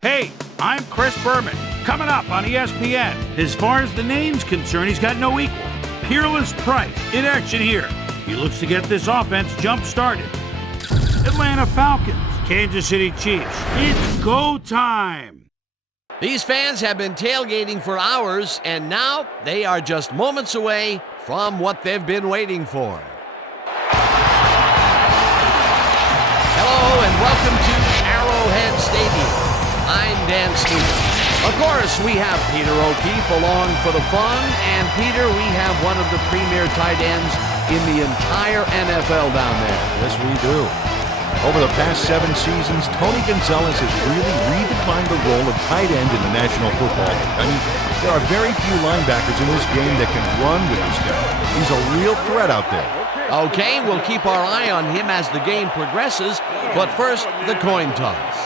Hey, I'm Chris Berman. Coming up on ESPN. As far as the name's concerned, he's got no equal. Peerless Price in action here. He looks to get this offense jump-started. Atlanta Falcons, Kansas City Chiefs. It's go time. These fans have been tailgating for hours, and now they are just moments away from what they've been waiting for. Hello and welcome to Arrowhead Stadium. I'm Dan Stevens. Of course, we have Peter O'Keefe along for the fun, and Peter, we have one of the premier tight ends in the entire NFL down there. Yes, we do. Over the past 7 seasons, Tony Gonzalez has really redefined the role of tight end in the National Football League. I mean, there are very few linebackers in this game that can run with this guy. He's a real threat out there. Okay, we'll keep our eye on him as the game progresses, but first, the coin toss.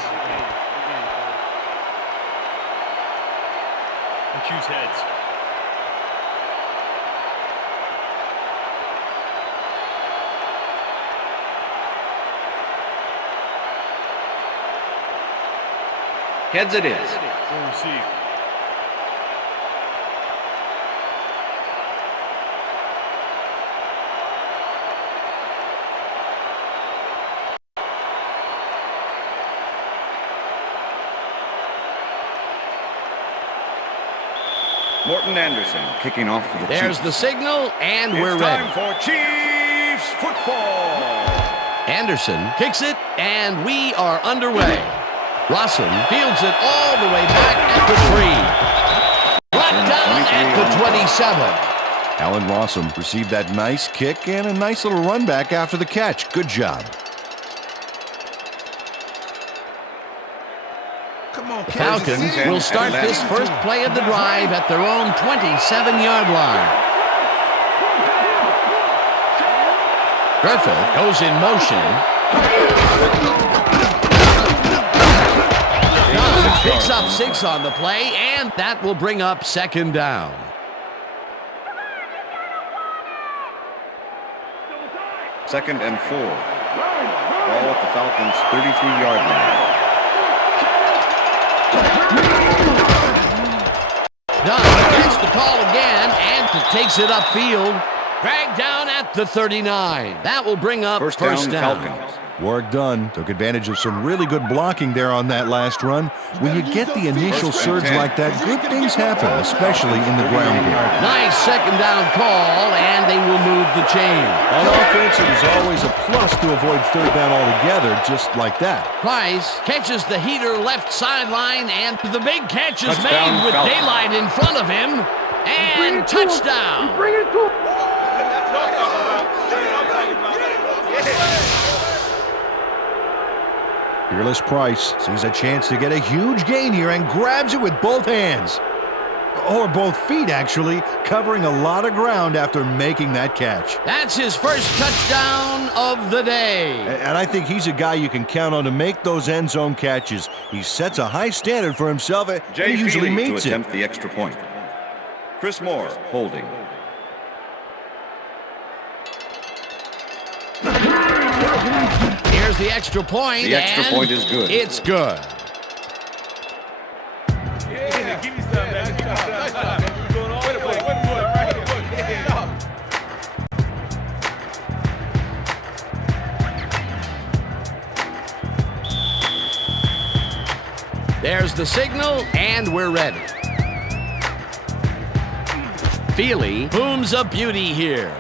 Choose heads. Heads it is. We'll receive. Morton Anderson kicking off for the There's Chiefs. the signal, and we're ready. It's time for Chiefs football. Anderson kicks it, and we are underway. Rawson fields it all the way back at the 3. Brought down at the 27. Allen Rawson received that nice kick and a nice little run back after the catch. Good job. The Falcons will start this first play of the drive at their own 27-yard line. Griffith goes in motion. Dunn picks up 6 on the play, and that will bring up second down. Second and 4. Ball at the Falcons' 33-yard line. Dunn gets the call again and takes it upfield. Dragged down at the 39. That will bring up first down. Falcons. Work done. Took advantage of some really good blocking there on that last run. When you get the initial surge like that, good things happen, especially in the ground game. Nice second down call, and they will move the chain. On offense, it is always a plus to avoid third down altogether, just like that. Price catches the heater left sideline, and the big catch is Touchdown, made with Falcons. daylight in front of him. And touchdown. Peerless Price sees a chance to get a huge gain here and grabs it with both hands. Or both feet, actually, covering a lot of ground after making that catch. That's his first touchdown of the day. And I think he's a guy you can count on to make those end zone catches. He sets a high standard for himself, and he usually meets to it. attempt the extra point. Chris Moore holding. Here's the extra point. The extra and point is good. It's good. Yeah, give me some, man. Give me some. We're going all the way. Right here. There's the signal, and we're ready. Feely booms a beauty here.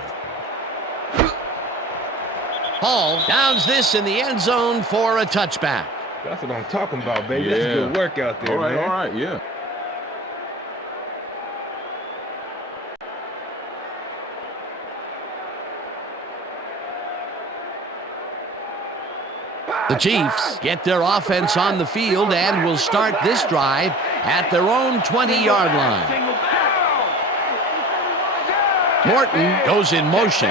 Hall downs this in the end zone for a touchback. That's what I'm talking about, baby. That's good work out there, man. All right, yeah. The Chiefs get their offense on the field and will start this drive at their own 20-yard line. Morton goes in motion.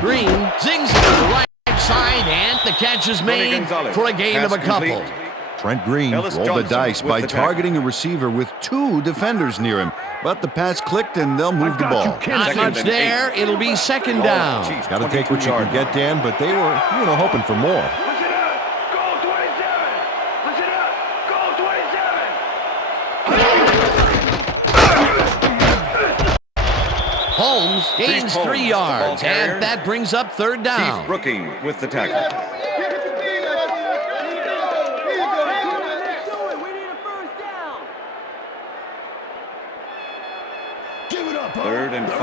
Green zings it to the right side, and the catch is made for a gain of a couple. Trent Green Ellis rolled the Johnson dice with by the tackle. targeting a receiver with 2 defenders near him. But the pass clicked and they'll move the ball. Not Second much and there. 8. It'll be second Ball down. at Chiefs Got to take what you 22-yard can get, Dan, but they were, hoping for more. Holmes gains Holmes, 3 the yards, ball carrier. and that brings up third down. Keith Brooking with the tackle. Third and 5.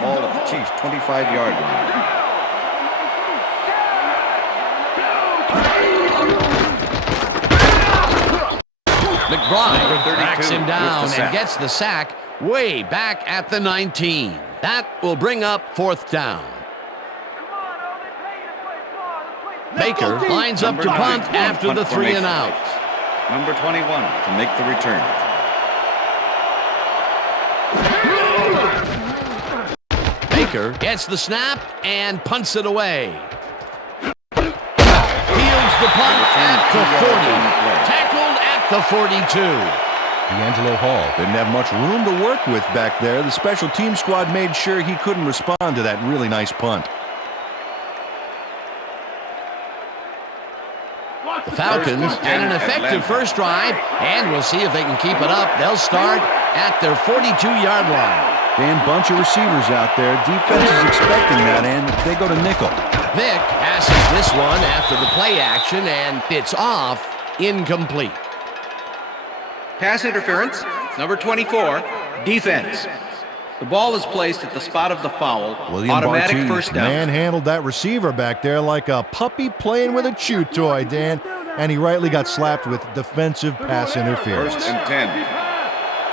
Ball at the Chiefs 25-yard line. McBride 32 tracks him with down the and sack. gets the sack way back at the 19. That will bring up fourth down. Baker lines up to Number punt 9, after punt the 3 and formation. out. Number 21 to make the return. Baker gets the snap and punts it away. Fields the punt at the 40. Tackled at the 42. D'Angelo Hall didn't have much room to work with back there. The special team squad made sure he couldn't respond to that really nice punt. The Falcons had an effective first drive, and we'll see if they can keep it up. They'll start at their 42-yard line. Dan, bunch of receivers out there. Defense is expecting that, and they go to nickel. Vick passes this one after the play action, and it's off, incomplete. Pass interference, number 24, defense. The ball is placed at the spot of the foul. William Automatic Bartee first down. manhandled that receiver back there like a puppy playing with a chew toy, Dan. And he rightly got slapped with defensive pass interference. First and 10.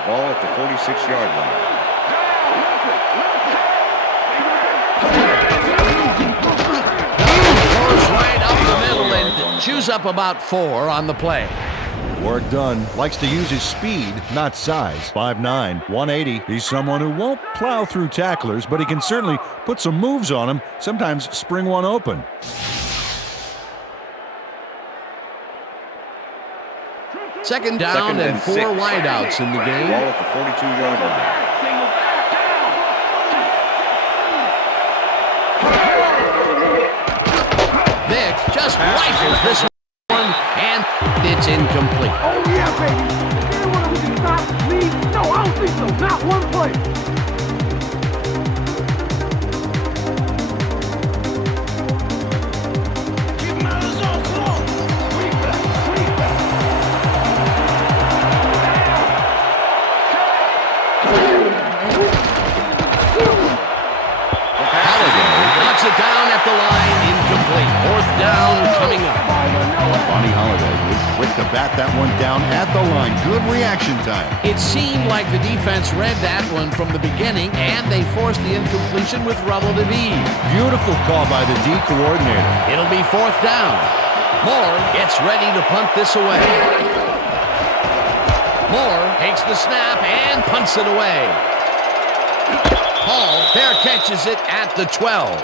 Ball at the 46-yard line. Goes right up the middle and chews up about 4 on the play. Work done. Likes to use his speed, not size. 5'9", 180. He's someone who won't plow through tacklers, but he can certainly put some moves on them, sometimes spring one open. Second down Second and and 4 6. wideouts in the game. Ball at the 42-yard line. Vick just rifles this one, and it's incomplete. Oh, yeah, baby. Anyone who can stop me? No, I don't think so. Not one play. Keep him out of the zone. Come on. Knocks it down at the line, incomplete. Fourth down coming up. Bonnie Holiday was quick to bat that one down at the line. Good reaction time. It seemed like the defense read that one from the beginning, and they forced the incompletion with relative ease. Beautiful call by the D coordinator. It'll be fourth down. Moore gets ready to punt this away. Moore takes the snap and punts it away. Hall fair catches it at the 12.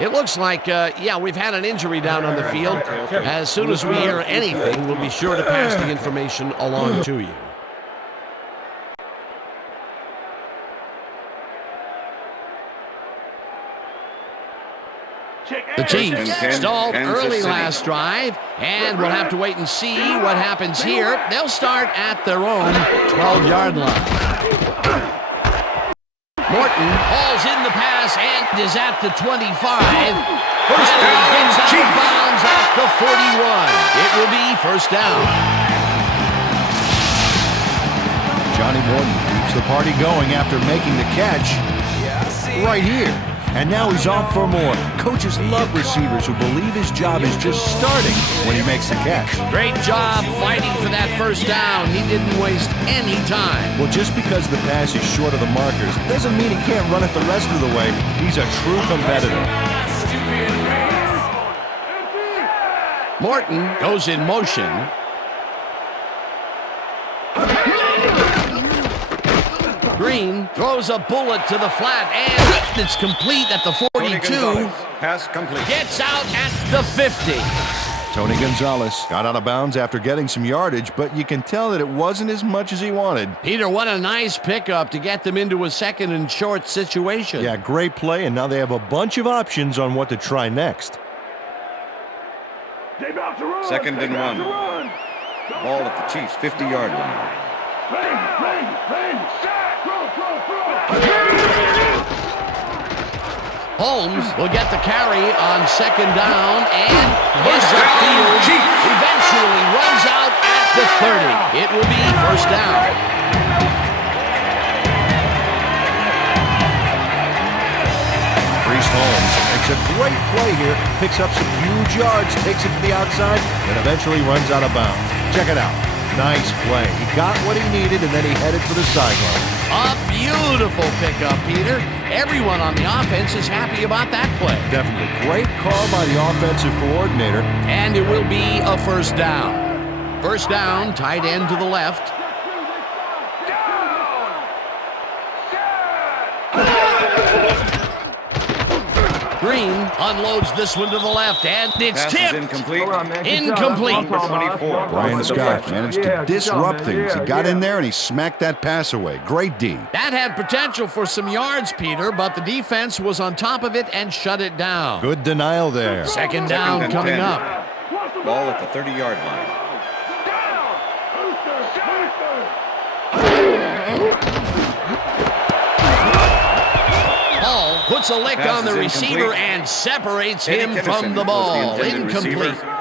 It looks like, we've had an injury down on the field. As soon as we hear anything, we'll be sure to pass the information along to you. The Chiefs stalled early last drive, and we'll have to wait and see what happens here. They'll start at their own 12-yard line. Morton hauls in the pass and is at the 25. First down, gets out of bounds at the 41. It will be first down. Johnny Morton keeps the party going after making the catch right here. And now he's off for more. Coaches love receivers who believe his job is just starting when he makes the catch. Great job fighting for that first down. He didn't waste any time. Well, just because the pass is short of the markers doesn't mean he can't run it the rest of the way. He's a true competitor. Morton goes in motion. Green throws a bullet to the flat, and it's complete at the 42. Pass complete. Gets out at the 50. Tony Gonzalez got out of bounds after getting some yardage, but you can tell that it wasn't as much as he wanted. Peter, what a nice pickup to get them into a second and short situation. Yeah, great play, and now they have a bunch of options on what to try next. Second and 1. Ball at the Chiefs' 50-yard line. Holmes will get the carry on second down and hits the field. Eventually runs out at the 30. It will be first down. Priest Holmes makes a great play here, picks up some huge yards, takes it to the outside, and eventually runs out of bounds. Check it out. Nice play. He got what he needed, and then he headed for the sideline. A beautiful pickup, Peter. Everyone on the offense is happy about that play. Definitely great call by the offensive coordinator. And it will be a first down. First down, tight end to the left. Green unloads this one to the left, and it's Pass is tipped. incomplete. Incomplete. Number 24. Brian Scott deflection. managed to disrupt things. He got in there and he smacked that pass away. Great D. That had potential for some yards, Peter, but the defense was on top of it and shut it down. Good denial there. Second down and coming 10. up. Ball at the 30-yard line. Hall puts a lick Pass on the is receiver incomplete. and separates Eddie him Kennison from the was the ball. intended Incomplete. receiver.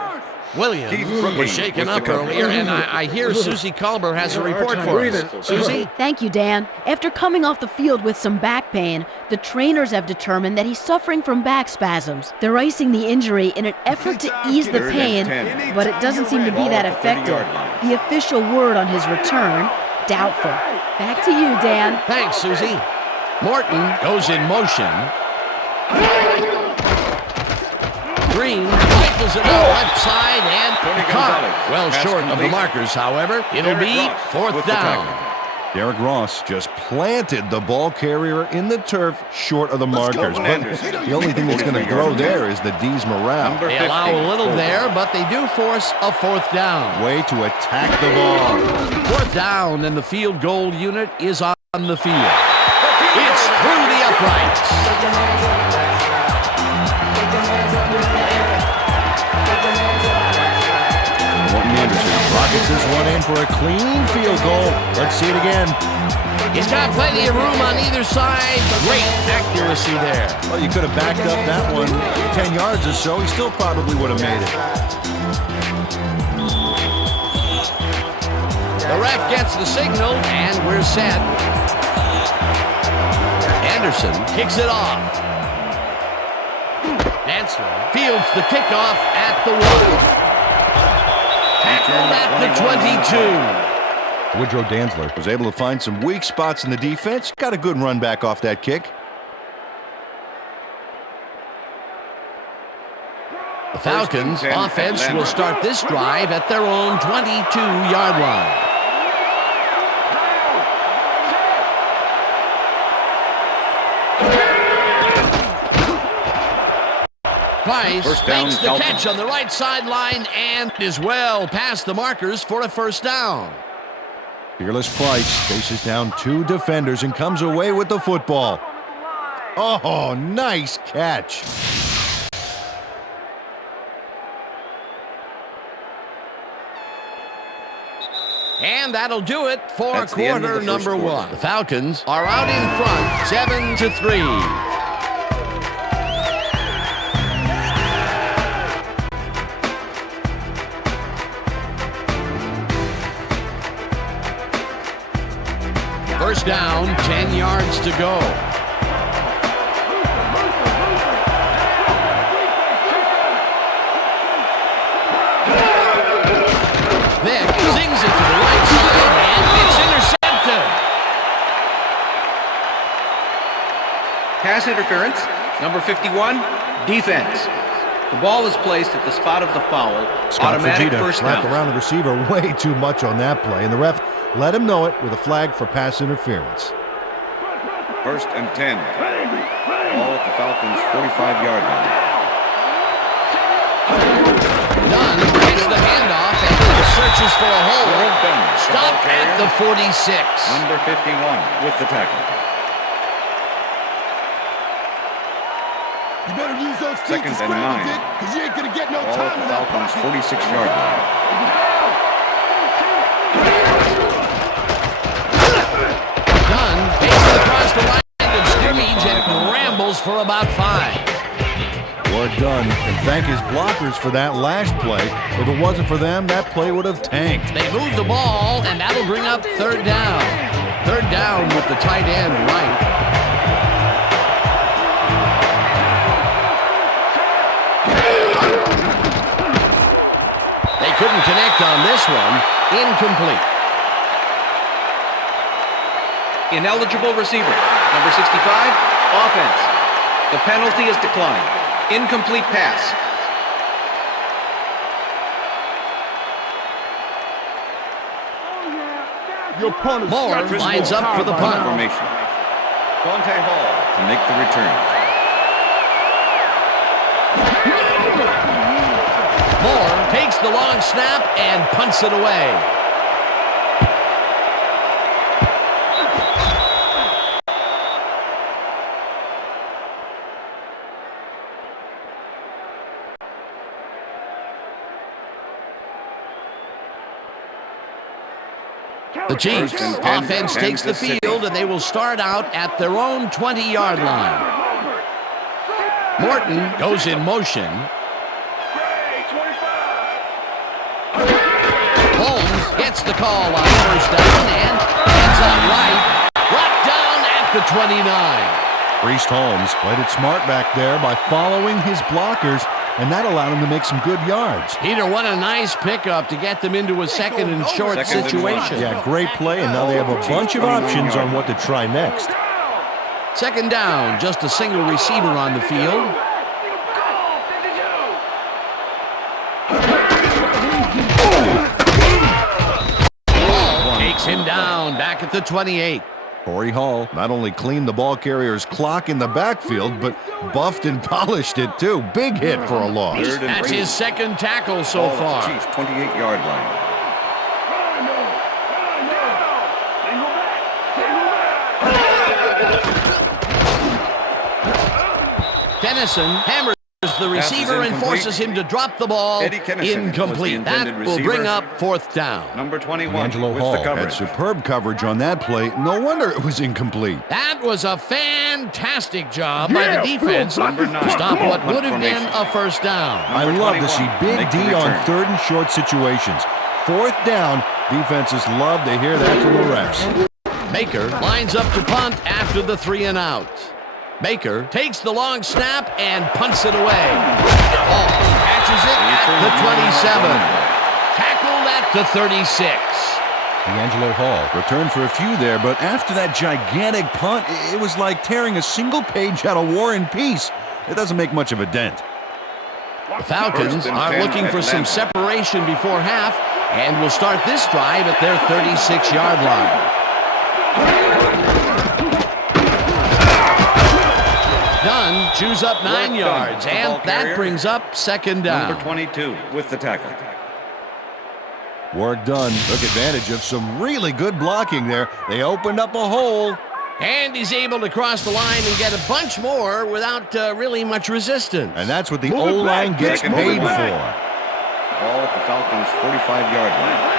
Williams Keith Brooklyn was shaken with up the cover. earlier, and I hear Susie Culber has a report for us. Susie? Thank you, Dan. After coming off the field with some back pain, the trainers have determined that he's suffering from back spasms. They're icing the injury in an effort to ease the Third and pain, 10. but it doesn't seem to be Ball that at the 30-yard effective. line. The official word on his return, doubtful. Back to you, Dan. Thanks, Susie. Morton goes in motion. Green rifles it out left side and Tony caught. Gonzalez. Well Pass short of the complete. markers, however. It'll Derek be Ross fourth with the down. tackle. Derek Ross just planted the ball carrier in the turf short of the markers. But Anderson. the only thing that's going to grow there is the D's morale. Number They 50. allow a little there, but they do force a fourth down. Way to attack the ball. Fourth down, and the field goal unit is on the field. It's through the uprights. Morton Anderson rockets this one in for a clean field goal. Let's see it again. He's got plenty of room on either side. Great accuracy there. Well, you could have backed up that one 10 yards or so. He still probably would have made it. The ref gets the signal, and we're set. Anderson kicks it off. Dantzler fields the kickoff at the 1. Tackled at the 22. Woodrow Dantzler was able to find some weak spots in the defense. Got a good run back off that kick. The Falcons' 10 offense and will landmark. start this drive at their own 22-yard line. Price First down, makes the Falcons. catch on the right sideline and is well past the markers for a first down. Fearless Price faces down two defenders and comes away with the football. Oh, nice catch. And that'll do it for That's the end of quarter the first number quarter. 1. The Falcons are out in front, 7-3. First down, 10 yards to go. Vick zings it to the right side, and it's intercepted. Pass interference, number 51, defense. The ball is placed at the spot of the foul. Scott Automatic Fujita first slapped down. around the receiver way too much on that play, and the ref let him know it with a flag for pass interference. First and 10. Ball at the Falcons' 45-yard line. Dunn gets the handoff and searches for a hole. Stopped at the 46. Number 51 with the tackle. You better use those feet to Second and scramble, 9. Dick, because you ain't going to get no Ball time at in the that Falcons' pocket. 46-yard line. Dunn takes it across the line of scrimmage and rambles for about 5. Work done, and thank his blockers for that last play. If it wasn't for them, that play would have tanked. They move the ball, and that'll bring up third down. Third down with the tight end right. They couldn't connect on this one. Incomplete. Ineligible receiver. Number 65, offense. The penalty is declined. Incomplete pass. Your punt is Moore scratching lines the up for the power punt. Formation. Dante Hall to make the return. Moore takes the long snap and punts it away. The Chiefs offense takes the field, and they will start out at their own 20-yard line. Morton goes in motion. Holmes gets the call on first down and ends up right. Brought down at the 29. Priest Holmes played it smart back there by following his blockers, and that allowed him to make some good yards. Peter, what a nice pickup to get them into a second and short Second and situation. Yeah, great play, and now they have a bunch of options on what to try next. Second down, just a single receiver on the field. Ball takes him down back at the 28. Corey Hall not only cleaned the ball carrier's clock in the backfield, but buffed and polished it too. Big hit for a loss. Third and That's 3. his second tackle so Ball at far. the Chiefs' 28-yard line. Dennison hammers the receiver and incomplete. forces him to drop the ball. Eddie Kennison was the Incomplete. intended That will bring receiver. up fourth down. Number 21 Angelo with Hall the had coverage. superb coverage on that play. No wonder it was incomplete. That was a fantastic job by the defense Number to 9. stop what Punt would have been formation. a first down. I Number love to 21, see Big make the D on return. third and short situations. Fourth down, defenses love to hear that from the refs. Baker lines up to punt after the 3 and out. Baker takes the long snap and punts it away. Hall catches it at the 27. Tackled at the 36. Angelo Hall returned for a few there, but after that gigantic punt, it was like tearing a single page out of War and Peace. It doesn't make much of a dent. The Falcons First and are 10 looking for some Atlanta. separation before half and will start this drive at their 36-yard line. Dunn chews up 9 Work done. yards, The and ball that carrier. brings up second down. Number 22 with the tackle. Work done. Took advantage of some really good blocking there. They opened up a hole. And he's able to cross the line and get a bunch more without really much resistance. And that's what the Move it O-line back, gets Dick, paid move it for. back. Ball at the Falcons' 45-yard line.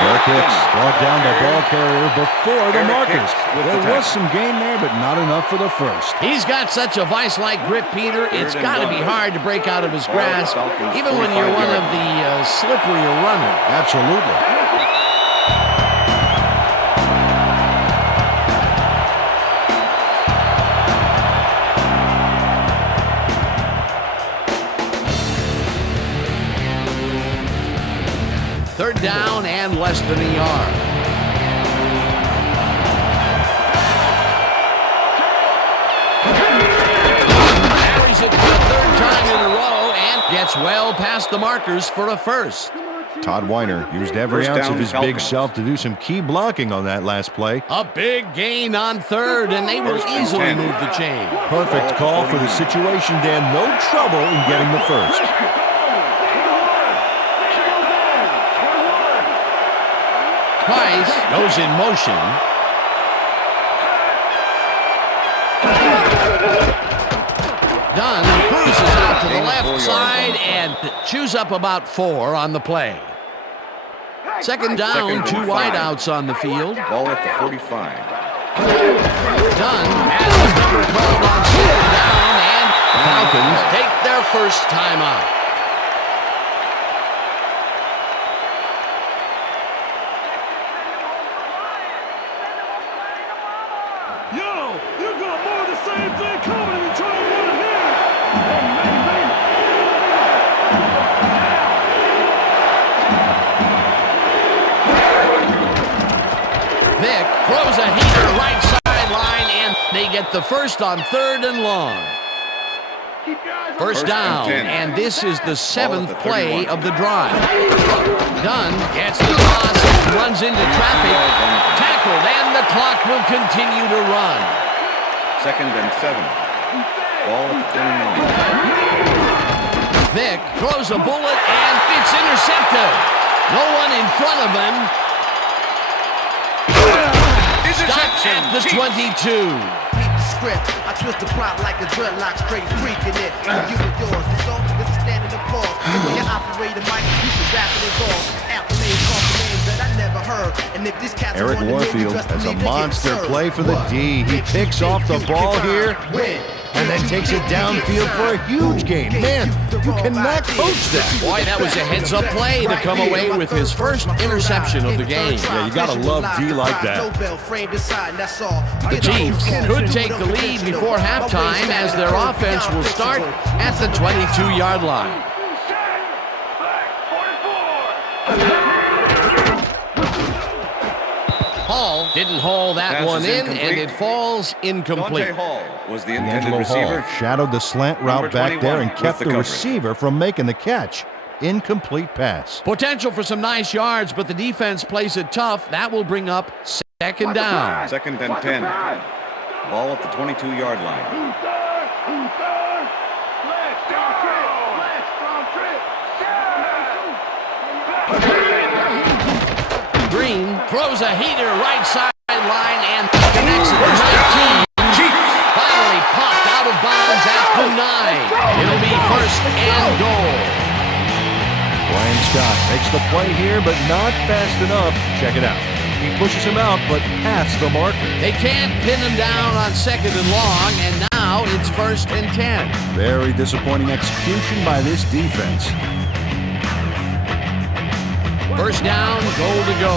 Eric Hicks brought down the ball carrier before the Eric markers. Hicks with There the was tackle. some gain there, but not enough for the first. He's got such a vice-like grip, Peter. It's and got to 1. be hard to break out of his Ball at the grasp, Falcons' even when you're one 45-yard of the slipperier runners. Absolutely. Third down and less than a yard. Carries it for the third time in a row and gets well past the markers for a first. Todd Weiner used every First ounce down, of his big Falcons. self to do some key blocking on that last play. A big gain on third, and they will First and easily 10. move the chain. Perfect call for the situation, Dan. No trouble in getting the first. Price goes in motion. Dunn cruises out to the left side and chews up about 4 on the play. Second down, 2 wideouts on the field. Ball at the 45. Dunn has his number called on second down, and the Falcons take their first timeout. Yo, you got more of the same thing coming if you try to run it here. Vic throws a heater right sideline, and they get the first on 3rd and long. First down, and this is the 7th play of the drive. Dunn gets the toss and runs into traffic. Tackled, and the clock will continue to run. Second and 7. Ball at the 29. Vic throws a bullet, and it's intercepted. No one in front of him. Stopped at the 22. I twist the plot like a dreadlock, straight freaking it. You and yours, the song is a standing applause. When you operate a mic, you should rap it involved. Accolades off the names that I never heard. And if these cats Eric are on the Warfield best has a believe they get monster served. play for the D. He picks off the ball here and then takes it downfield for a huge gain. Man, you cannot coach that. Boy, that was a heads-up play to come away with his first interception of the game. Yeah, you gotta love D like that. The Chiefs could take the lead before halftime as their offense will start at the 22-yard line. Hall didn't haul that Pass one is in, incomplete. and it falls incomplete. Dante Hall was the intended D'Angelo receiver. Hall shadowed the slant route Number back there 21 and with kept the the coverage. receiver from making the catch. Incomplete pass. Potential for some nice yards, but the defense plays it tough. That will bring up second down. Second and 10. Ball at the 22-yard line. Green throws a heater right sideline and connects at the 19. Finally popped out of bounds at the 9. It'll be first and goal. Brian Scott makes the play here, but not fast enough. Check it out. He pushes him out, but past the marker. They can't pin him down on second and long, and now it's first and 10. Very disappointing execution by this defense. First down, goal to go.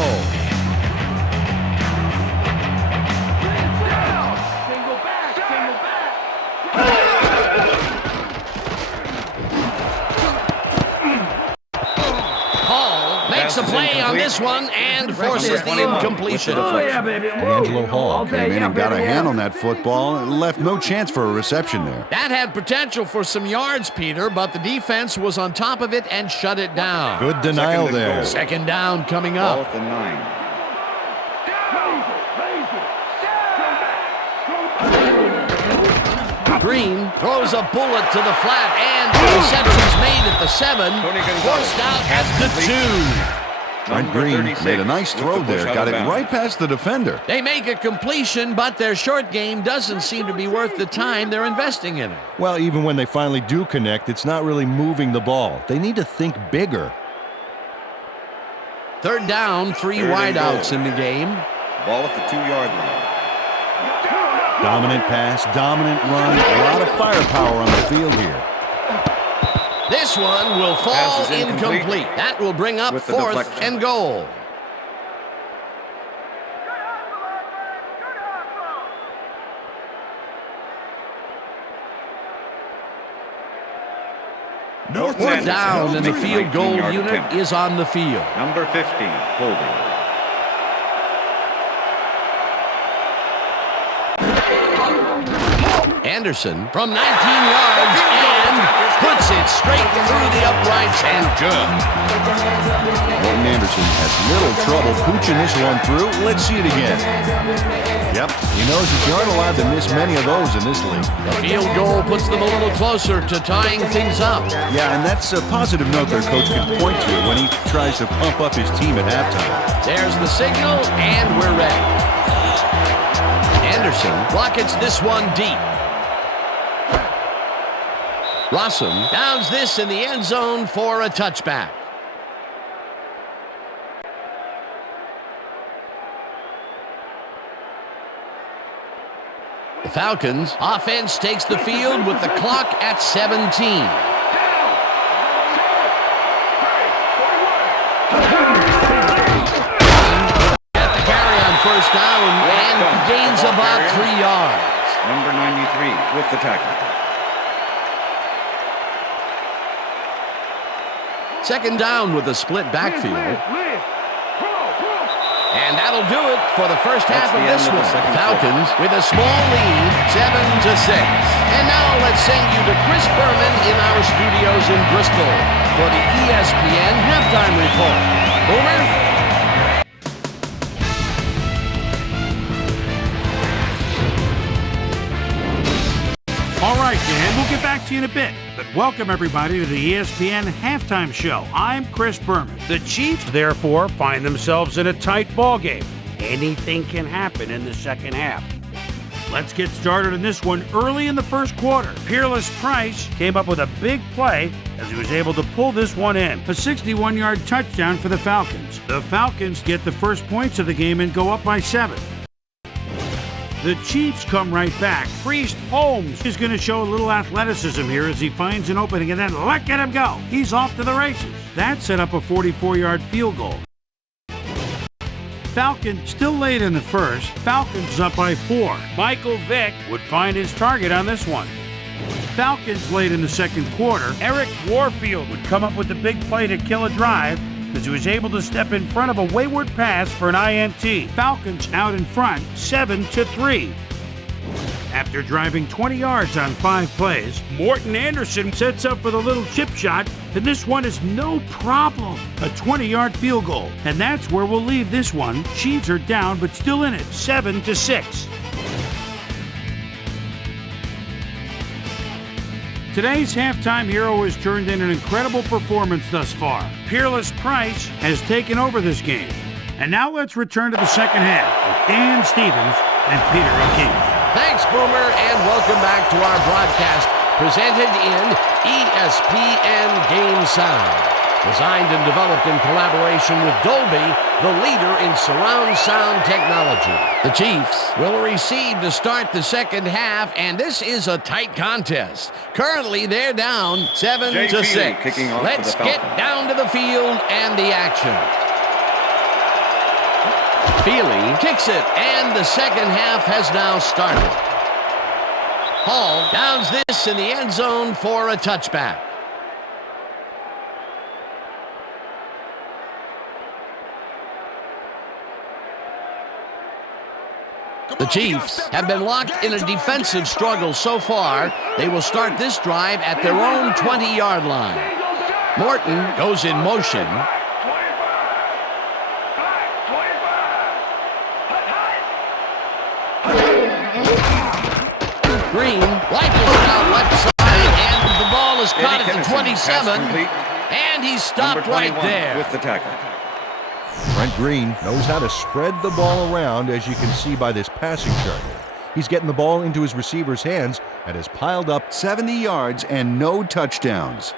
Hall makes a play on this one and forces the incompletion. D'Angelo Hall came in and got a hand on that football and left no chance for a reception there. That had potential for some yards, Peter, but the defense was on top of it and shut it down. Good denial Second and there. goal. Second down coming Ball up. at the 9. Green throws a bullet to the flat, and the reception's made at the 7. Forced out at the 2. Trent Number Green 36 made a nice with throw the push there. out Got of it bounds. right past the defender. They make a completion, but their short game doesn't seem to be worth the time they're investing in it. Well, even when they finally do connect, it's not really moving the ball. They need to think bigger. Third down, 3 Third and wideouts goal. in the game. Ball at the 2-yard line. Dominant pass, dominant run, a lot of firepower on the field here. This one will fall Pass is incomplete. incomplete. That will bring up With the fourth deflection. and goal. North Fourth Anderson down, and the makes a field goal 19-yard unit attempt. is on the field. Number 15, holding. Anderson from 19 yards and puts it straight through the uprights and good. Morton Anderson has little trouble pooching this one through. Let's see it again. Yep, he knows that you aren't allowed to miss many of those in this league. The field goal puts them a little closer to tying things up. Yeah, and that's a positive note their coach can point to when he tries to pump up his team at halftime. There's the signal, and we're ready. Anderson rockets this one deep. Rossum downs this in the end zone for a touchback. The Falcons offense takes the field with the clock at 17. At the carry on first down and gains about 3 yards. Number 93 with the tackle. Second down with a split backfield. And that'll do it for the first half of this one. Falcons with a small lead, 7-6. And now let's send you to Chris Berman in our studios in Bristol for the ESPN halftime report. Boomer? All right, Dan, we'll get back to you in a bit. But welcome, everybody, to the ESPN Halftime Show. I'm Chris Berman. The Chiefs, therefore, find themselves in a tight ball game. Anything can happen in the second half. Let's get started in this one early in the first quarter. Peerless Price came up with a big play as he was able to pull this one in. A 61-yard touchdown for the Falcons. The Falcons get the first points of the game and go up by 7. The Chiefs come right back. Priest Holmes is going to show a little athleticism here as he finds an opening and then look at him go. He's off to the races. That set up a 44-yard field goal. Falcons still late in the first. Falcons up by 4. Michael Vick would find his target on this one. Falcons late in the second quarter. Eric Warfield would come up with the big play to kill a drive as he was able to step in front of a wayward pass for an INT. Falcons out in front, 7-3. After driving 20 yards on 5 plays, Morton Anderson sets up with a little chip shot, and this one is no problem. A 20-yard field goal, and that's where we'll leave this one. Chiefs are down, but still in it, 7-6. Today's halftime hero has turned in an incredible performance thus far. Peerless Price has taken over this game. And now let's return to the second half with Dan Stevens and Peter O'Keefe. Thanks, Boomer, and welcome back to our broadcast presented in ESPN Game Sound. Designed and developed in collaboration with Dolby, the leader in surround sound technology. The Chiefs will receive to start the second half, and this is a tight contest. Currently, they're down 7-6. Let's get down to the field and the action. Feely kicks it, and the second half has now started. Hall downs this in the end zone for a touchback. The Chiefs have been locked in a defensive struggle so far. They will start this drive at their own 20-yard line. Morton goes in motion. Green rifles it out left side, and the ball is caught at the 27, and he's stopped right there. With the tackle. Brent Green knows how to spread the ball around, as you can see by this passing chart. He's getting the ball into his receiver's hands and has piled up 70 yards and no touchdowns.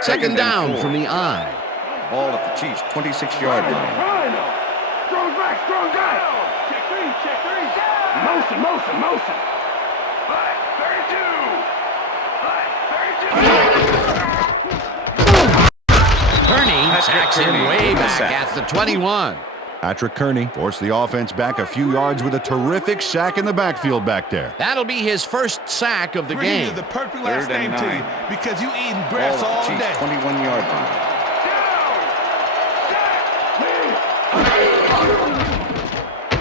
Second down from the eye. Ball at the Chiefs' 26-yard line. Strong back. Check three. Motion. 32. Kearney sacks him way back at the 21. Patrick Kearney forced the offense back a few yards with a terrific sack in the backfield back there. That'll be his first sack of the game. Is the perfect last name to you because you eating Ball grass all at the day. Chiefs' 21-yard line.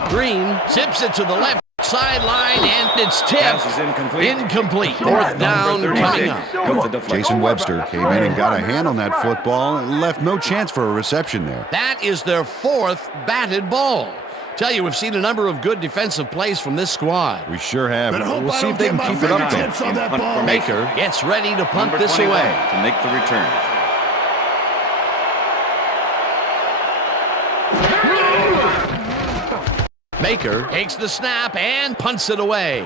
Green zips it to the left sideline, and it's tipped. Pass is incomplete. Incomplete. Fourth down coming up. With the deflection. Jason Webster came in and got a hand on that football and left no chance for a reception there. That is their fourth batted ball. Tell you, we've seen a number of good defensive plays from this squad. We sure have. Better hope We'll I see don't if they get can my keep it up there. fingertips on that ball. Baker gets ready to punt Number this 21 away. to make the return. Baker takes the snap and punts it away.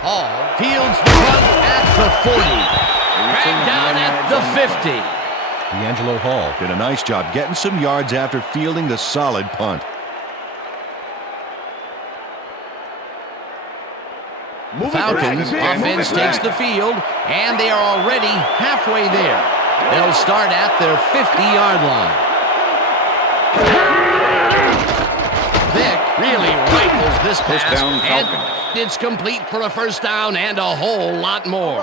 Hall fields the punt at the 40. Back down at the 50. D'Angelo Hall did a nice job getting some yards after fielding the solid punt. The Falcons offense takes the field, and they are already halfway there. They'll start at their 50-yard line. Vick really rifles this pass, First down, and Falcons. it's complete for a first down and a whole lot more.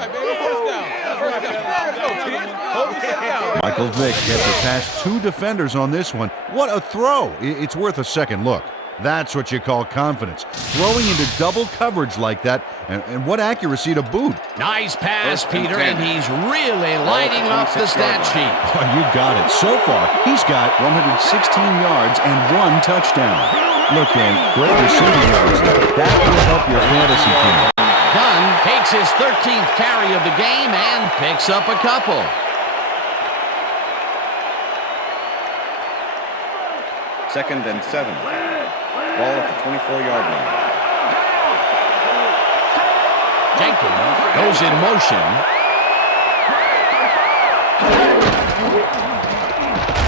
Michael Vick gets it past two defenders on this one. What a throw. It's worth a second look. That's what you call confidence. Throwing into double coverage like that, and what accuracy to boot. Nice pass, First and Peter, 10. and he's really lighting up the stat sheet. Oh, you got it. So far, he's got 116 yards and 1 touchdown. Look, Dan, great receiving yards there. That will help your fantasy team. Dunn takes his 13th carry of the game and picks up a couple. Second and 7. Ball at the 24-yard line. Jenkins goes in motion.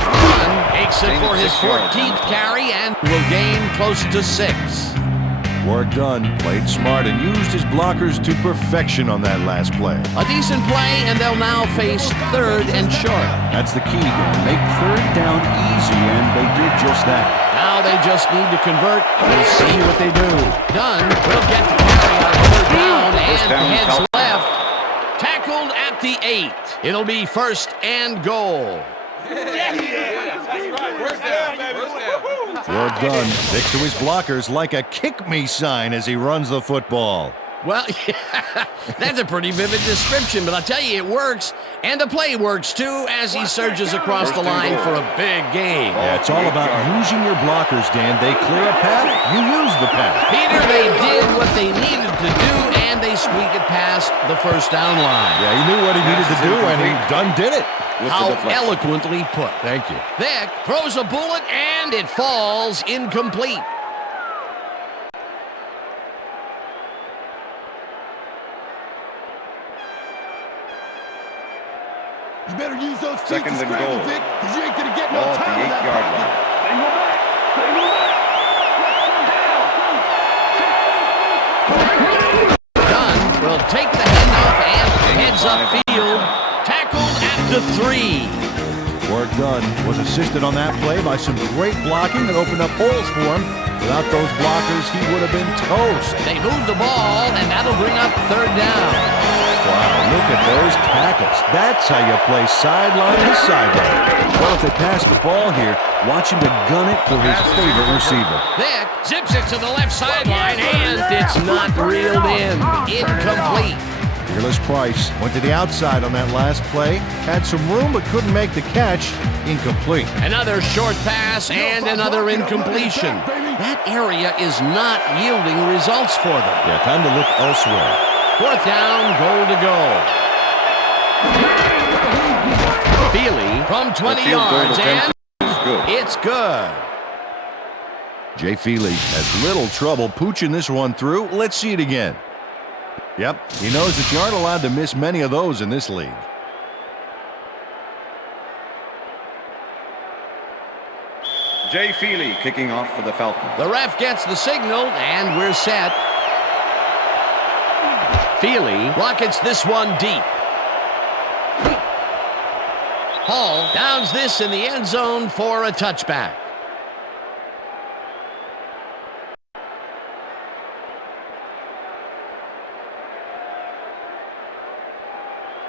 Dunn takes it for his 14th carry and will gain close to 6. Work done. Played smart and used his blockers to perfection on that last play. A decent play, and they'll now face 3rd and short. That's the key. Make 3rd down easy, and they did just that. Now they just need to convert. We'll see what they do. Dunn will get the carry on 3rd down First and down, heads Falcons. left. Tackled at the 8. It'll be 1st and goal. Work done. Sticks to his blockers like a kick me sign as he runs the football. Well, that's a pretty vivid description, but I'll tell you, it works. And the play works, too, as he surges across the line for a big gain. Yeah, it's all about using your blockers, Dan. They clear a path, you use the path. Peter, they did what they needed to do, and they squeak it past the first down line. Yeah, he knew what he needed to do, and he done did it. With How the deflection. eloquently put. Thank you. Vick throws a bullet, and it falls incomplete. You better use those feet Second to and scramble, goal. Vic, because you ain't going to get no Ball at time the with that 8-yard ball. line. Single back. Single back. Dunn will take the handoff and heads upfield. Tackled at the 3. Work done. Was assisted on that play by some great blocking that opened up holes for him. Without those blockers, he would have been toast. They moved the ball, and that'll bring up 3rd down. Wow, look at those tackles. That's how you play sideline to sideline. Well, if they pass the ball here, watch him to gun it for his favorite receiver. Vick zips it to the left sideline, and it's not reeled in. Incomplete. Fearless Price went to the outside on that last play. Had some room but couldn't make the catch. Incomplete. Another short pass and another incompletion. That area is not yielding results for them. Yeah, time to look elsewhere. 4th down, goal to go. Feely from 20 The field goal yards, attempt and is good. it's good. Jay Feely has little trouble pooching this one through. Let's see it again. Yep, he knows that you aren't allowed to miss many of those in this league. Jay Feely kicking off for the Falcons. The ref gets the signal, and we're set. Feely rockets this one deep. Hall downs this in the end zone for a touchback.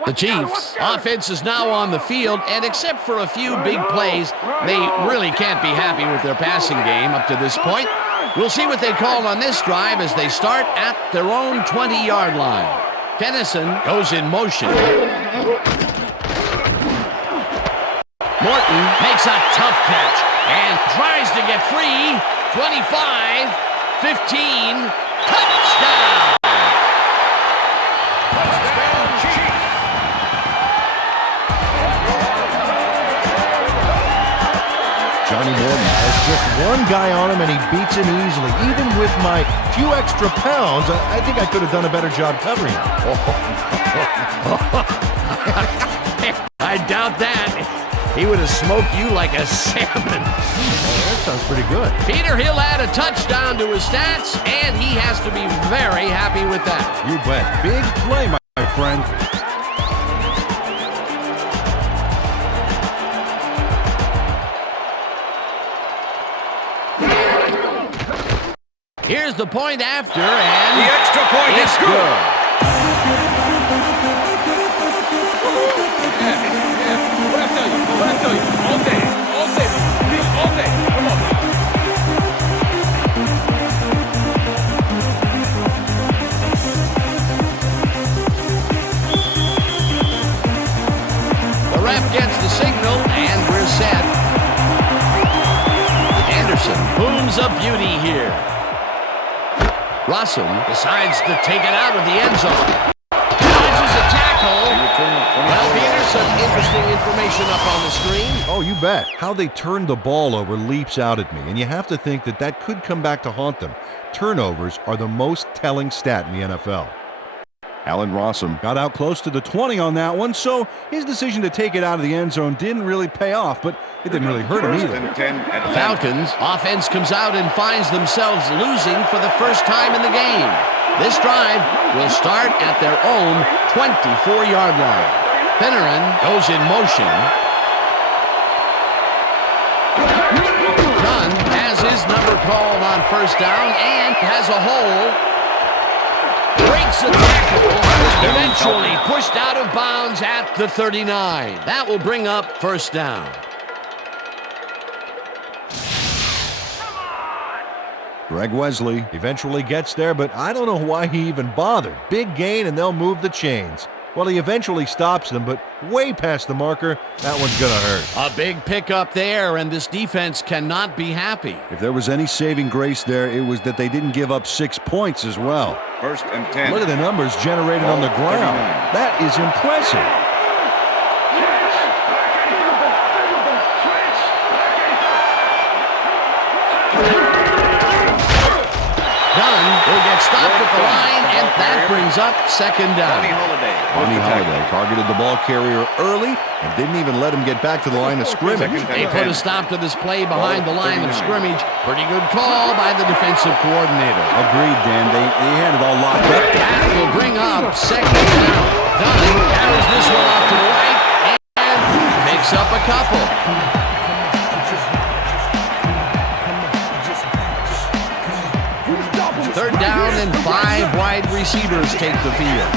The Chiefs' offense is now on the field, and except for a few big plays, they really can't be happy with their passing game up to this point. We'll see what they call on this drive as they start at their own 20-yard line. Dennison goes in motion. Morton makes a tough catch and tries to get free. 25, 15, touchdown! Johnny Morton has just one guy on him, and he beats him easily. Even with my few extra pounds, I think I could have done a better job covering him. I doubt that. He would have smoked you like a salmon. That sounds pretty good. Peter, he'll add a touchdown to his stats, and he has to be very happy with that. You bet. Big play, my friend. Here's the point after, and The extra point is it's good. What I tell you? All day. All day. All day. Come on. The ref gets the signal, and we're set. Anderson booms a beauty here. Rossum decides to take it out of the end zone. Dodges a tackle. Well, Peter, some interesting information up on the screen. Oh, you bet. How they turned the ball over leaps out at me, and you have to think that that could come back to haunt them. Turnovers are the most telling stat in the NFL. Allen Rossum got out close to the 20 on that one, so his decision to take it out of the end zone didn't really pay off, but it didn't really hurt him First either. and 10 at Falcons offense comes out and finds themselves losing for the first time in the game. This drive will start at their own 24-yard line. Finneran goes in motion. Dunn has his number called on first down and has a hole. Breaks a tackle, eventually pushed out of bounds at the 39. That will bring up first down. Greg Wesley eventually gets there, but I don't know why he even bothered. Big gain, and they'll move the chains. Well, he eventually stops them, but way past the marker, that one's going to hurt. A big pickup there, and this defense cannot be happy. If there was any saving grace there, it was that they didn't give up 6 points as well. First and 10. Look at the numbers generated on the ground. That is impressive. Dunn will get stopped at the line, and that brings up second down. Bonnie Holiday targeted the ball carrier early and didn't even let him get back to the line of scrimmage. They put a stop to this play behind the line of scrimmage. Pretty good call by the defensive coordinator. Agreed, Dan. They had it all locked up. That will bring up second down. Dunn carries this one off to the right and picks up a couple. Third down and 5 wide receivers take the field.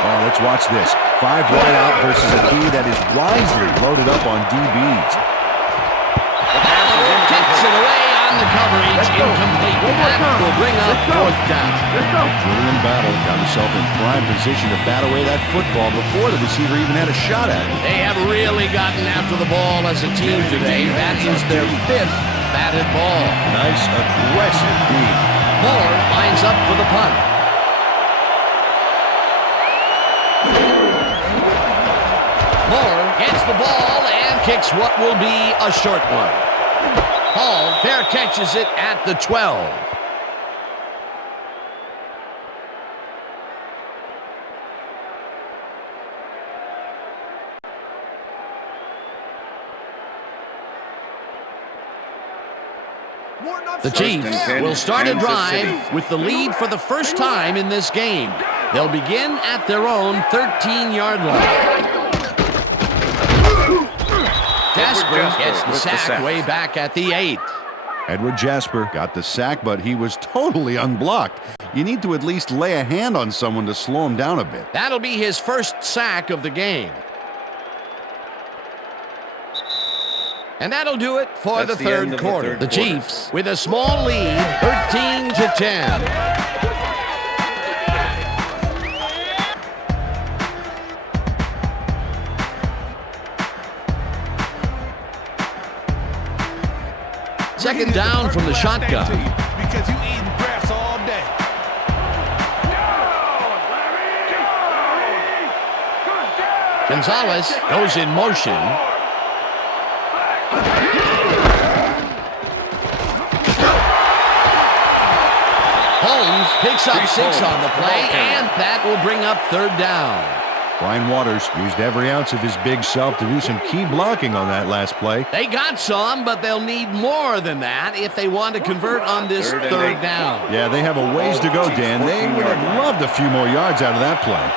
Oh, let's watch this. 5 wide out versus a D that is wisely loaded up on DBs. Kicks it away on the coverage, incomplete. That will bring up fourth down. Julian Battle got himself in prime position to bat away that football before the receiver even had a shot at it. They have really gotten after the ball as a team today. That is their 5th batted ball. Nice, aggressive D. Moore lines up for the punt. Moore gets the ball and kicks what will be a short one. Hall fair catches it at the 12. The Chiefs will start a drive with the lead for the first time in this game. They'll begin at their own 13-yard line. Jasper gets the sack way back at the 8. Edward Jasper got the sack, but he was totally unblocked. You need to at least lay a hand on someone to slow him down a bit. That'll be his first sack of the game. And that'll do it for That's the the end third of the quarter. third The quarter. Chiefs with a small lead, 13-10. Second down from the shotgun. Because you eating grass all day. Gonzalez goes in motion. Holmes picks up 6 on the play, and that will bring up third down. Brian Waters used every ounce of his big self to do some key blocking on that last play. They got some, but they'll need more than that if they want to convert on this third down. Yeah, they have a ways to go, Dan. They would have loved a few more yards out of that play.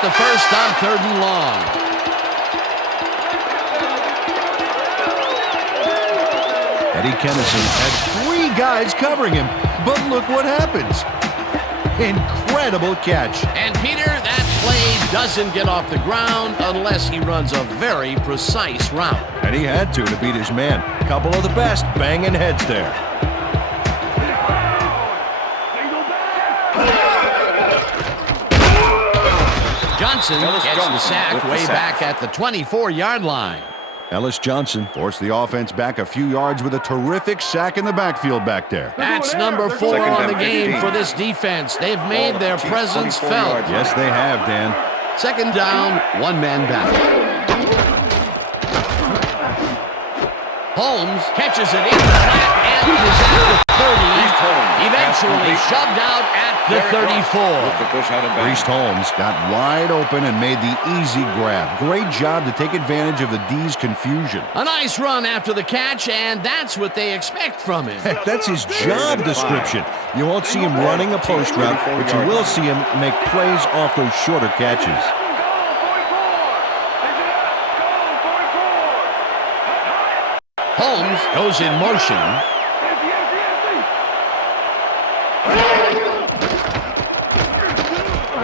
The first on 3rd and long. Eddie Kennison had 3 guys covering him, but look what happens. Incredible catch. And Peter, that play doesn't get off the ground unless he runs a very precise route. And he had to beat his man. Couple of the best banging heads there. Johnson gets the sack way back at the 24-yard line. Ellis Johnson forced the offense back a few yards with a terrific sack in the backfield back there. That's number 4 on the game for this defense. They've made their presence felt. Yes, they have, Dan. Second down, 1 man back. Holmes catches it in the flat and is at the 30. Eventually shoved out at the 34. Priest Holmes got wide open and made the easy grab. Great job to take advantage of the D's confusion. A nice run after the catch, and that's what they expect from him. Heck, that's his job description. You won't see him running a post route, but you will see him make plays off those shorter catches. Holmes goes in motion.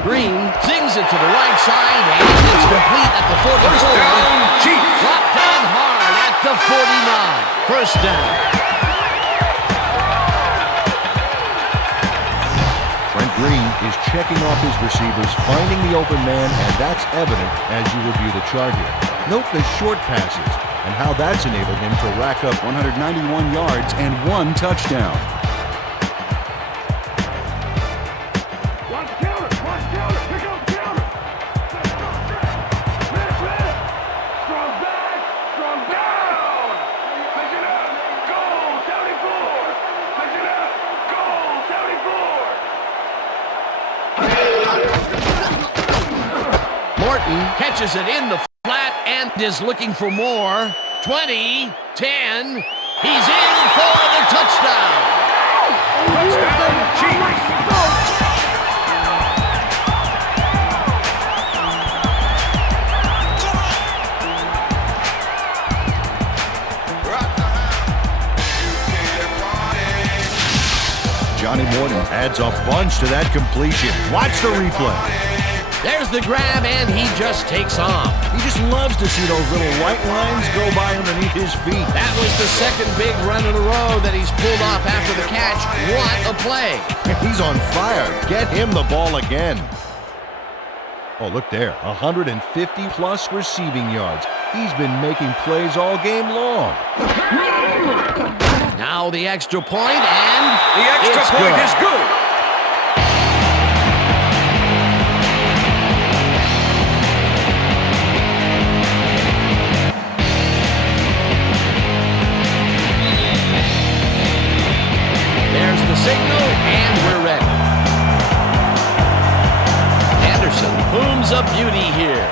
Green zings it to the right side, and it's complete at the 44. First down, Chiefs. Dropped down hard at the 49. First down. Trent Green is checking off his receivers, finding the open man, and that's evident as you review the chart here. Note the short passes and how that's enabled him to rack up 191 yards and 1 touchdown. Catches it in the flat and is looking for more. 20, 10. He's in for the touchdown. Touchdown, Chiefs. Johnny Morton adds a bunch to that completion. Watch the replay. There's the grab, and he just takes off. He just loves to see those little white lines go by underneath his feet. That was the second big run in a row that he's pulled off after the catch. What a play. He's on fire. Get him the ball again. Oh, look there. 150-plus receiving yards. He's been making plays all game long. Now the extra point, and the extra point is good. There's the signal, and we're ready. Anderson booms a beauty here.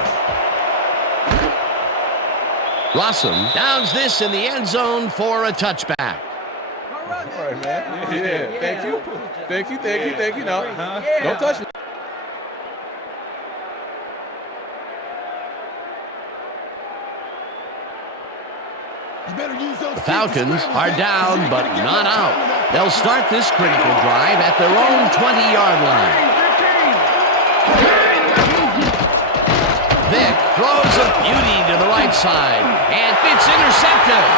Rossum downs this in the end zone for a touchback. All right, man. Yeah, thank you. Thank you, thank you, thank you. No, don't touch me. The Falcons are down, but not out. They'll start this critical drive at their own 20-yard line. Vick throws a beauty to the right side, and it's intercepted.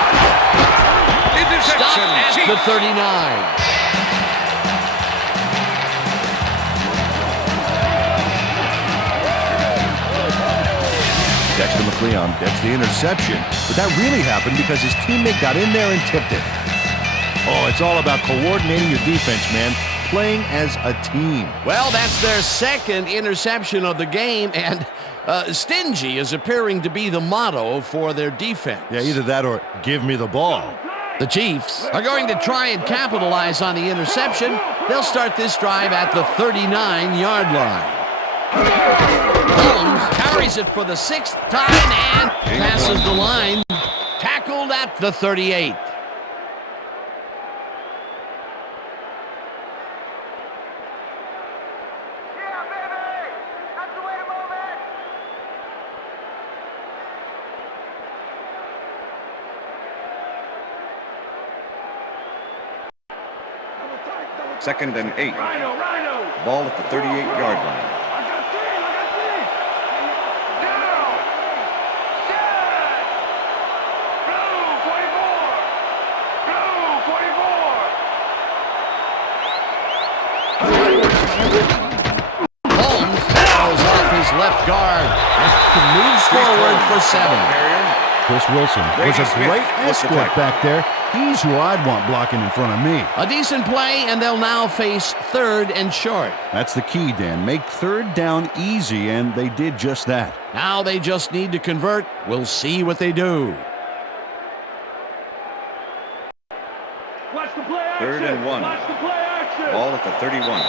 Stopped at the 39. Dexter McLeon gets the interception, but that really happened because his teammate got in there and tipped it. Oh, it's all about coordinating your defense, man. Playing as a team. Well, that's their second interception of the game, and stingy is appearing to be the motto for their defense. Yeah, either that or give me the ball. The Chiefs are going to try and capitalize on the interception. They'll start this drive at the 39-yard line. Holmes carries it for the 6th time and passes the line. Tackled at the 38. Second and 8. Ball at the 38-yard line. Holmes throws off his left guard and moves forward for 7. Chris Wilson was a great escort back there. He's who I'd want blocking in front of me. A decent play, and they'll now face 3rd and short. That's the key, Dan. Make 3rd down easy, and they did just that. Now they just need to convert. We'll see what they do. Watch the play action. 3rd and 1. Watch the play action. Ball at the 31.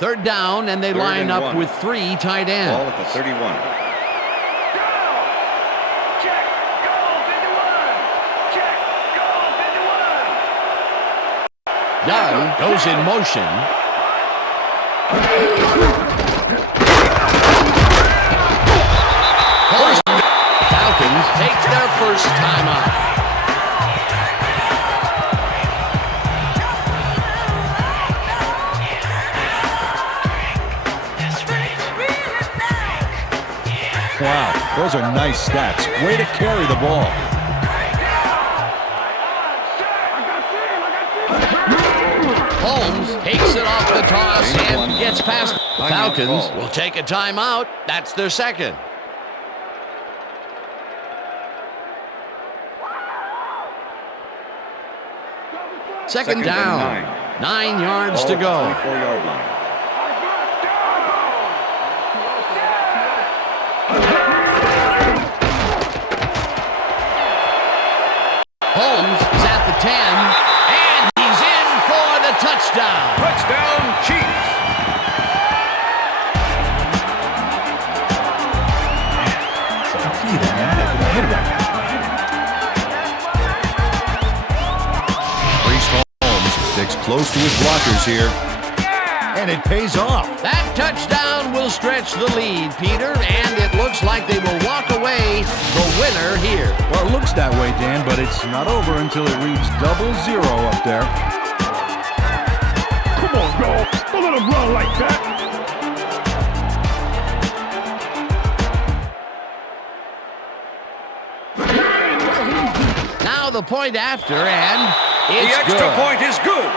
Third down, and they line up with 3 tight ends. Ball at the 31. Check. Go. 51. Check. Go. 51. Dunn goes in motion. Falcons take their first timeout. Wow, those are nice stats. Way to carry the ball. Holmes takes it off the toss and gets past. The Falcons will take a timeout. That's their second. Second down. 9 yards to go. 24-yard line. Holmes is at the 10, and he's in for the touchdown. Touchdown, Chiefs. Priest Holmes sticks close to his blockers here, and it pays off. That touchdown will stretch the lead, Peter, and it looks like they will walk away the winner here. Well, it looks that way, Dan, but it's not over until it reads 0-0 up there. Come on, dog. Don't let him run like that. Now the point after, and it's The extra good. point is good.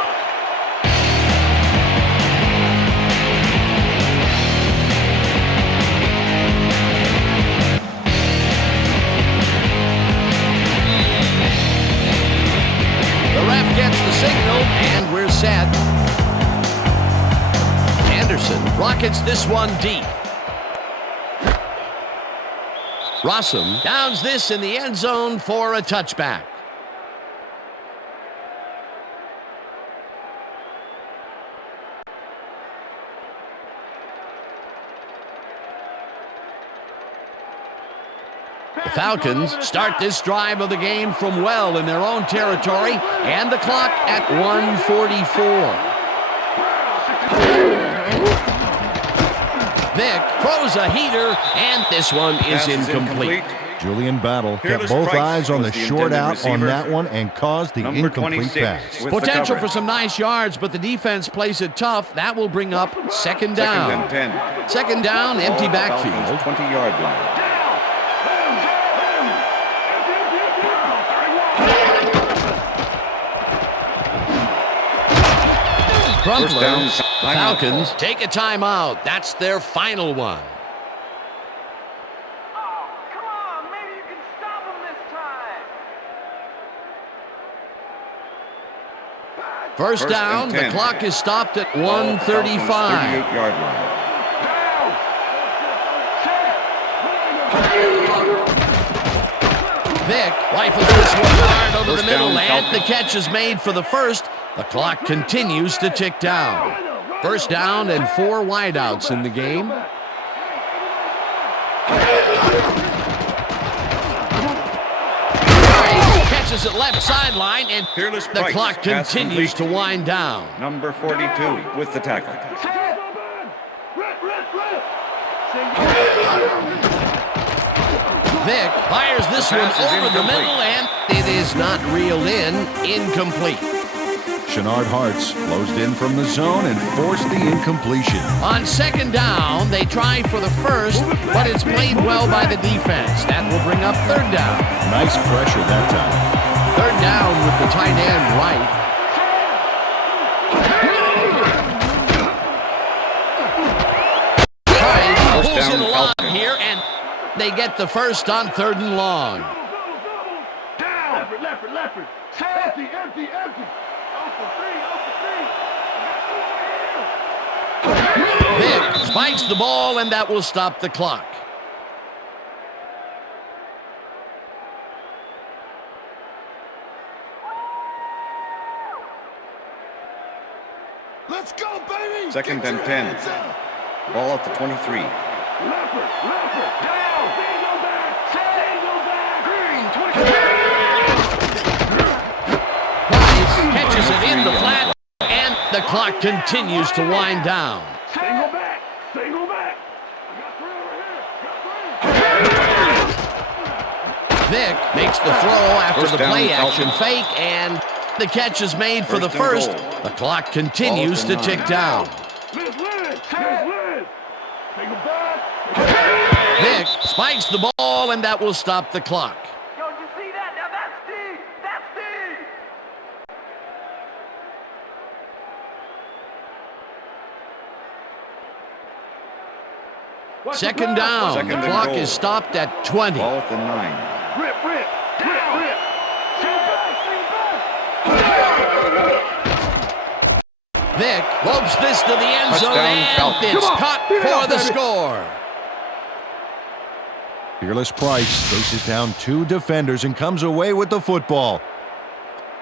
The ref gets the signal, and we're set. Anderson rockets this one deep. Rossum downs this in the end zone for a touchback. The Falcons start this drive of the game from well in their own territory, and the clock at 1:44. Vic throws a heater, and this one is incomplete. Julian Battle kept both eyes on the short out on that one and caused the incomplete pass. Potential for some nice yards, but the defense plays it tough. That will bring up second down. Second and 10. Second down, empty backfield. 20-yard line. Crumplers, Falcons take a timeout. That's their final one. First down, the clock is stopped at 1:35. 38-yard line. Vic rifles this one hard over the middle, and the catch is made for the first. The clock continues to tick down. First down and 4 wideouts in the game. Catches it left sideline, and the clock continues to wind down. Number 42 with the tackle. Vic fires this one over the middle, and it is not reeled in. Incomplete. Chenard Hartz closed in from the zone and forced the incompletion. On second down, they try for the first, but it's played well by the defense. That will bring up third down. Nice pressure that time. Third down with the tight end right. Pulls it a lot here, and they get the first on third and long. Down. Leopard. Empty. Vic spikes the ball, and that will stop the clock. Let's go, baby! Second and 10. Ball at the 23. Leopard. Down. Bingo back. Green. 20. Catches it in the flat, and the clock continues to wind down. Single back. I got 3 over here. Vic makes the throw after First the down, play action Falcons. fake, and the catch is made for the First and first. goal. The clock continues to tick down. Liz. Single back. Vic spikes the ball, and that will stop the clock. Yo, you see that? Now that's deep. Second down. Second The and clock goal. is stopped at 20. Ball at the 9. Rip. Vic ropes this to the end zone, Touchdown, and Falcons. it's Come on, caught beat it for up, the baby. score. Fearless Price faces down 2 defenders and comes away with the football.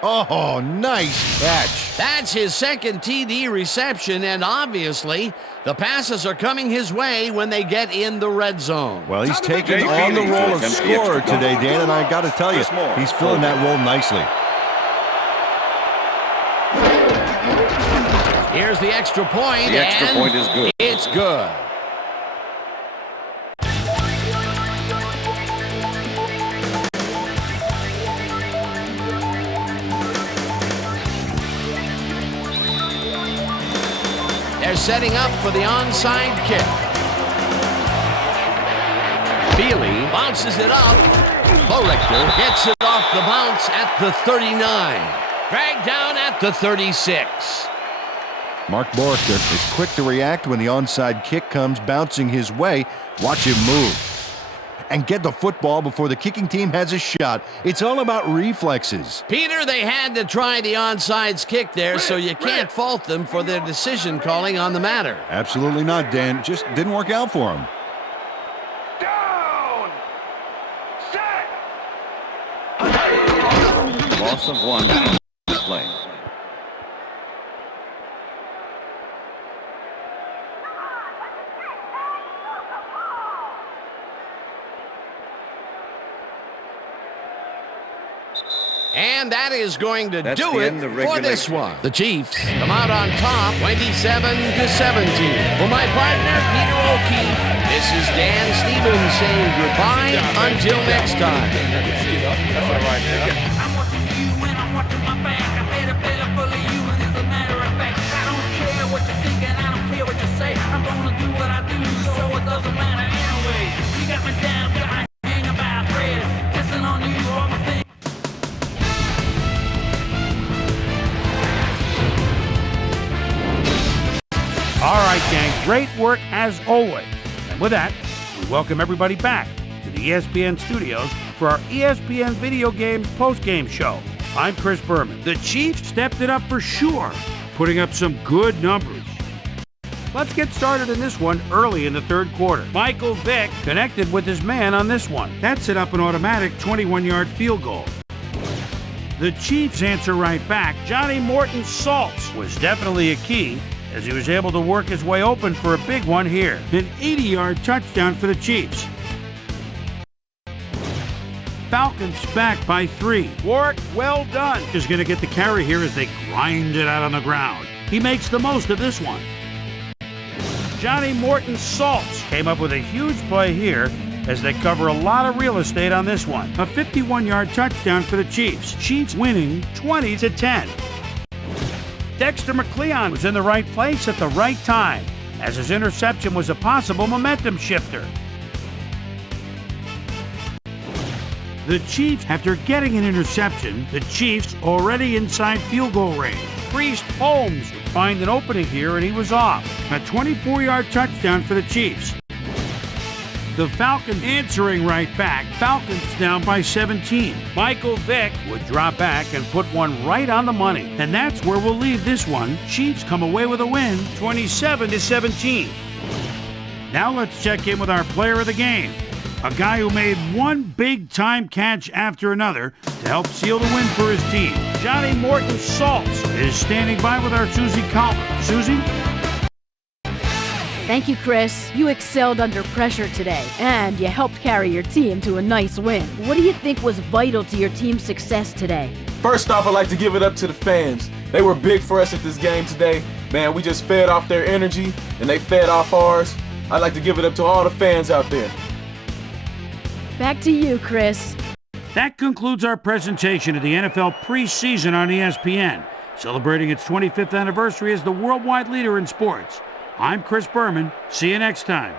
Oh, nice catch. That's his second TD reception, and obviously the passes are coming his way when they get in the red zone. Well, he's taken JP on the role of attempt the scorer extra today, point. Dan, and I got to tell you, Chris Moore. he's filling that role nicely. Here's the extra point, The extra and point is good. It's good. They're setting up for the onside kick. Feely bounces it up. Borichter gets it off the bounce at the 39. Dragged down at the 36. Mark Borichter is quick to react when the onside kick comes bouncing his way. Watch him move and get the football before the kicking team has a shot. It's all about reflexes. Peter, they had to try the onside kick there, so you can't fault them for their decision calling on the matter. Absolutely not, Dan. Just didn't work out for him. Down. Set. Loss of 1. Play. And that is going to That's do the it end of for this regulation. one. The Chiefs come out on top, 27-17. For my partner, Peter O'Keefe, this is Dan Stevens saying goodbye until next time. That's all right, man. I'm watching you and I'm watching my back. I made a better full of you, and as a matter of fact, I don't care what you think and I don't care what you say. I'm gonna do what I do, so it doesn't matter anyway. You got me down, got my hang about bread. Kissing on you, all my things. All right, gang, great work as always. And with that, we welcome everybody back to the ESPN studios for our ESPN Video Games postgame show. I'm Chris Berman. The Chiefs stepped it up for sure, putting up some good numbers. Let's get started in this one early in the third quarter. Michael Vick connected with his man on this one. That set up an automatic 21-yard field goal. The Chiefs answer right back. Johnny Morton Saltz was definitely a key, as he was able to work his way open for a big one here. An 80-yard touchdown for the Chiefs. Falcons back by 3. Warwick, well done, is going to get the carry here as they grind it out on the ground. He makes the most of this one. Johnny Morton Saltz came up with a huge play here as they cover a lot of real estate on this one. A 51-yard touchdown for the Chiefs. Chiefs winning 20-10. Dexter McCleon was in the right place at the right time, as his interception was a possible momentum shifter. The Chiefs, after getting an interception, the Chiefs already inside field goal range. Priest Holmes would find an opening here, and he was off. A 24-yard touchdown for the Chiefs. The Falcons answering right back. Falcons down by 17. Michael Vick would drop back and put one right on the money. And that's where we'll leave this one. Chiefs come away with a win, 27-17. Now let's check in with our player of the game. A guy who made one big-time catch after another to help seal the win for his team. Johnny Morton Saltz is standing by with our Susie Calvert. Susie? Thank you, Chris. You excelled under pressure today, and you helped carry your team to a nice win. What do you think was vital to your team's success today? First off, I'd like to give it up to the fans. They were big for us at this game today. Man, we just fed off their energy, and they fed off ours. I'd like to give it up to all the fans out there. Back to you, Chris. That concludes our presentation of the NFL preseason on ESPN, celebrating its 25th anniversary as the worldwide leader in sports. I'm Chris Berman. See you next time.